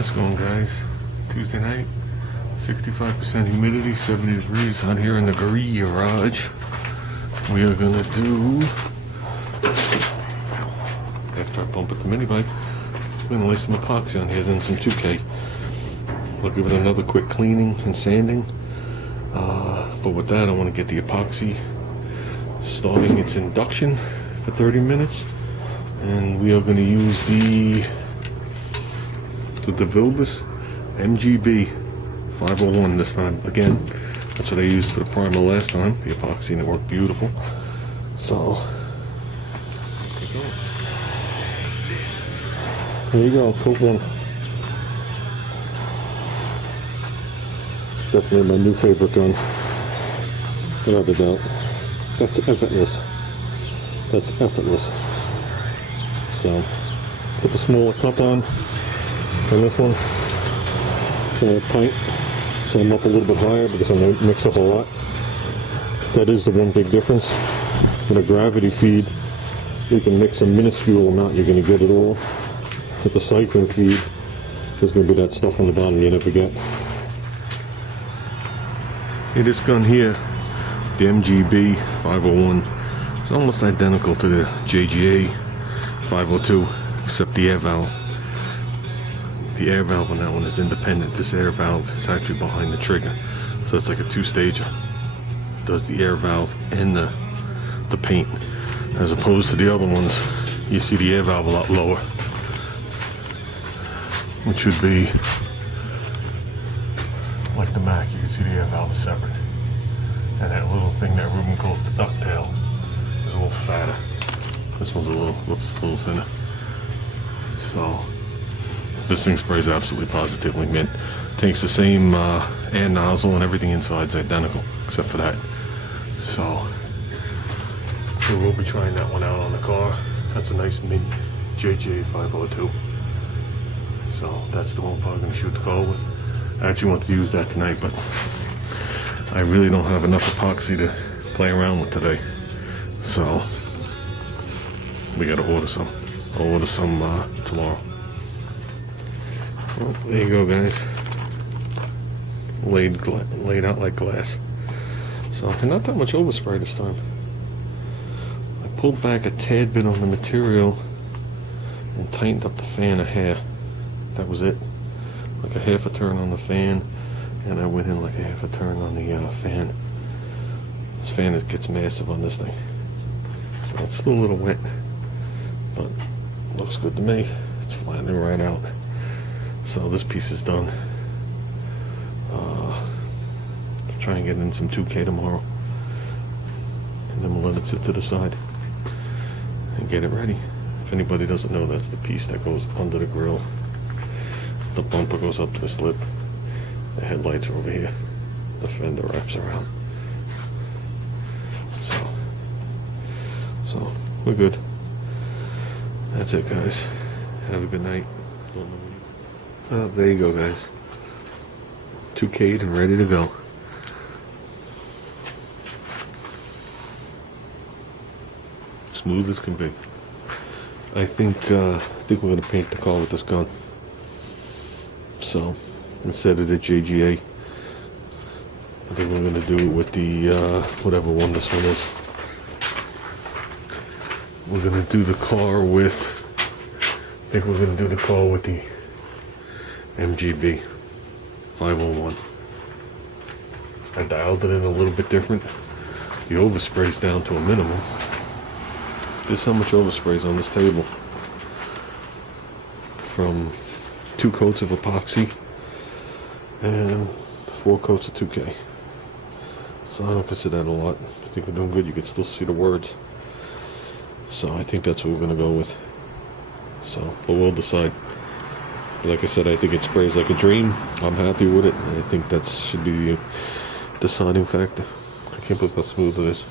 How's it going, guys? Tuesday night, 65% humidity, 70 degrees out here in the garage. We are gonna do, after I bump at the mini bike, we're gonna lay some epoxy on here, then some 2K. We'll give it another quick cleaning and sanding. But with that, I want to get the epoxy starting its induction for 30 minutes. And we are going to use the DeVilbiss MGB 501 this time. Again, that's what I used for the primer last time, the epoxy, and it worked beautiful. So, let's get going. There you go, coat one. Definitely my new favorite gun, without a doubt. That's effortless. That's effortless. So, put the smaller cup on this one. A pint, so I'm up a little bit higher because I'm going to mix up a lot. That is the one big difference. In a gravity feed, you can mix a minuscule amount, you're going to get it all. With the siphon feed, there's going to be that stuff on the bottom you never get. Hey, this gun here, the MGB 501, is almost identical to the JGA 502, except the air valve. The air valve on that one is independent. This air valve is actually behind the trigger, so it's like a two-stager. It does the air valve and the paint, as opposed to the other ones. You see the air valve a lot lower, which would be like the Mac. You can see the air valve is separate, and that little thing that Ruben calls the ducktail is a little fatter. This one's a little thinner. So this thing sprays absolutely positively mint. Takes the same air nozzle, and everything inside's identical except for that. So we will be trying that one out on the car. That's a nice mint JJ 502. So that's the one we're probably going to shoot the car with. I actually want to use that tonight, but I really don't have enough epoxy to play around with today. So we got to order some. I'll order some tomorrow. Well, there you go, guys. Laid out like glass. So not that much overspray this time. I pulled back a tad bit on the material and tightened up the fan a hair. That was it. Like a half a turn on the fan, and I went in like a half a turn on the fan. This fan gets massive on this thing, so it's still a little wet, but looks good to me. It's flattening right out. So this piece is done. Try and get in some 2K tomorrow, and then we'll let it sit to the side and get it ready. If anybody doesn't know, that's the piece that goes under the grill. The bumper goes up to the slip. The headlights are over here. The fender wraps around. So we're good. That's it, guys. Have a good night. There you go, guys. 2K'd and ready to go. Smooth as can be. I think we're gonna paint the car with this gun. So instead of the JGA, I think we're gonna do it with the whatever one this one is. We're gonna do the car with. I think we're gonna do the car with the MGB 501. I dialed it in a little bit different. The overspray's down to a minimum. This is how much overspray's on this table. From 2 coats of epoxy and 4 coats of 2K. So I don't consider that a lot. I think we're doing good. You can still see the words. So I think that's what we're going to go with. So, but we'll decide. Like I said, I think it sprays like a dream. I'm happy with it. And I think that should be the deciding factor. I can't believe how smooth it is.